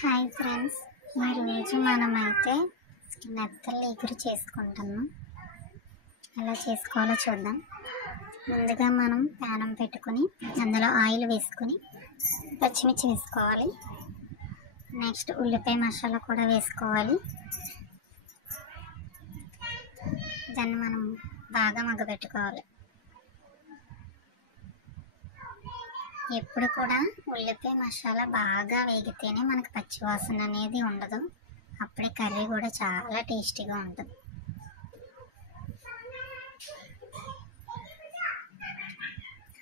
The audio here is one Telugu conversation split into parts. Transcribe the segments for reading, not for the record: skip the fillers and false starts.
హాయ్ ఫ్రెండ్స్, ఈరోజు మనమైతే నెత్తళ్ళు ఎగురు చేసుకుంటున్నాం. ఎలా చేసుకోవాలో చూద్దాం. ముందుగా మనం ప్యానం పెట్టుకొని అందులో ఆయిల్ వేసుకొని పచ్చిమిర్చి వేసుకోవాలి. నెక్స్ట్ ఉల్లిపాయ మసాలా కూడా వేసుకోవాలి. దాన్ని మనం బాగా మగ్గబెట్టుకోవాలి. ఎప్పుడు కూడా ఉల్లిపాయ మసాలా బాగా వేగితేనే మనకు పచ్చివాసన అనేది ఉండదు. అప్పుడే కర్రీ కూడా చాలా టేస్టీగా ఉంటుంది.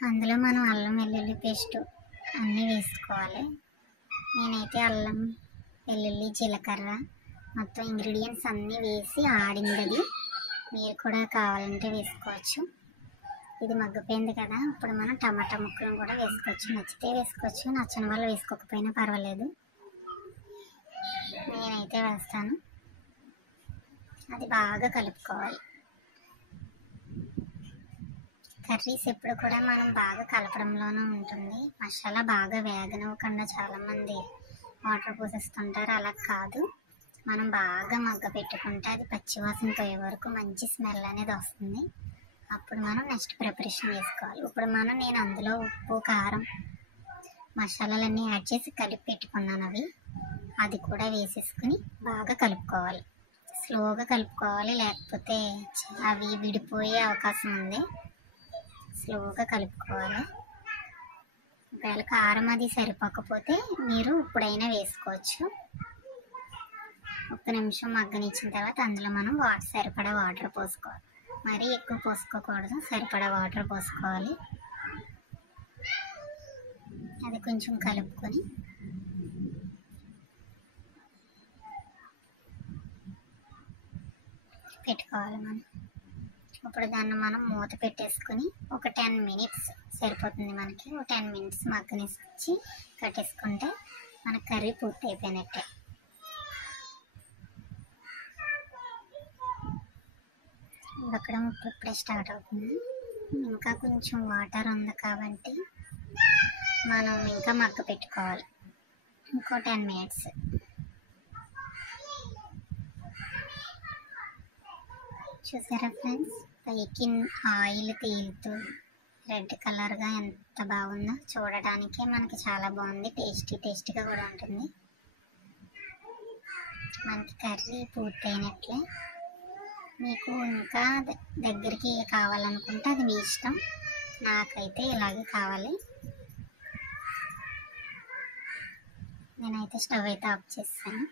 అందులో మనం అల్లం వెల్లుల్లి పేస్ట్ అన్నీ వేసుకోవాలి. నేనైతే అల్లం వెల్లుల్లి జీలకర్ర మొత్తం ఇంగ్రీడియంట్స్ అన్నీ వేసి ఆడింది. మీరు కూడా కావాలంటే వేసుకోవచ్చు. ఇది మగ్గిపోయింది కదా, ఇప్పుడు మనం టమాటా ముక్కలను కూడా వేసుకోవచ్చు. నచ్చితే వేసుకోవచ్చు, నచ్చని వాళ్ళు వేసుకోకపోయినా పర్వాలేదు. నేనైతే వేస్తాను. అది బాగా కలుపుకోవాలి. కర్రీస్ ఎప్పుడు కూడా మనం బాగా కలపడంలోనే ఉంటుంది. మసాలా బాగా వేగనివ్వకుండా చాలామంది వాటర్ పోసేస్తుంటారు. అలా కాదు, మనం బాగా మగ్గ పెట్టుకుంటే అది పచ్చివాసన పోయే వరకు మంచి స్మెల్ అనేది వస్తుంది. అప్పుడు మనం నెక్స్ట్ ప్రిపరేషన్ వేసుకోవాలి. ఇప్పుడు నేను అందులో ఉప్పు కారం మసాలాలన్నీ యాడ్ చేసి కలిపి పెట్టుకున్నాను. అది కూడా వేసేసుకుని బాగా కలుపుకోవాలి. స్లోగా కలుపుకోవాలి, లేకపోతే అవి విడిపోయే అవకాశం ఉంది. స్లోగా కలుపుకోవాలి. ఒకవేళ కారం అది సరిపోకపోతే మీరు ఇప్పుడైనా వేసుకోవచ్చు. ఒక్క నిమిషం మగ్గనిచ్చిన తర్వాత అందులో మనం సరిపడా వాటర్ పోసుకోవాలి. మరీ ఎక్కువ పోసుకోకూడదు, సరిపడా వాటర్ పోసుకోవాలి. అది కొంచెం కలుపుకొని పెట్టుకోవాలి మనం. ఇప్పుడు దాన్ని మనం మూత పెట్టేసుకొని ఒక 10 మినిట్స్ సరిపోతుంది మనకి. ఒక 10 మినిట్స్ మగ్గనిచ్చి కట్టేసుకుంటే మన కర్రీ పూర్తి అయిపోయినట్టే. ఉడకడం ఇప్పుడే స్టార్ట్ అవుతుంది. ఇంకా కొంచెం వాటర్ ఉంది కాబట్టి మనం ఇంకా మగ్గ పెట్టుకోవాలి. ఇంకో 10 మినిట్స్. చూసారా ఫ్రెండ్స్, పైకి ఆయిల్ తేలుతూ రెడ్ కలర్గా ఎంత బాగుందో. చూడటానికే మనకి చాలా బాగుంది. టేస్టీగా కూడా ఉంటుంది. మనకి కర్రీ పూర్తయినట్లే. మీకు ఇంకా దగ్గరికి కావాలనుకుంటే అది మీ ఇష్టం. నాకైతే ఇలాగే కావాలి. నేనైతే స్టవ్ అయితే ఆఫ్ చేస్తాను.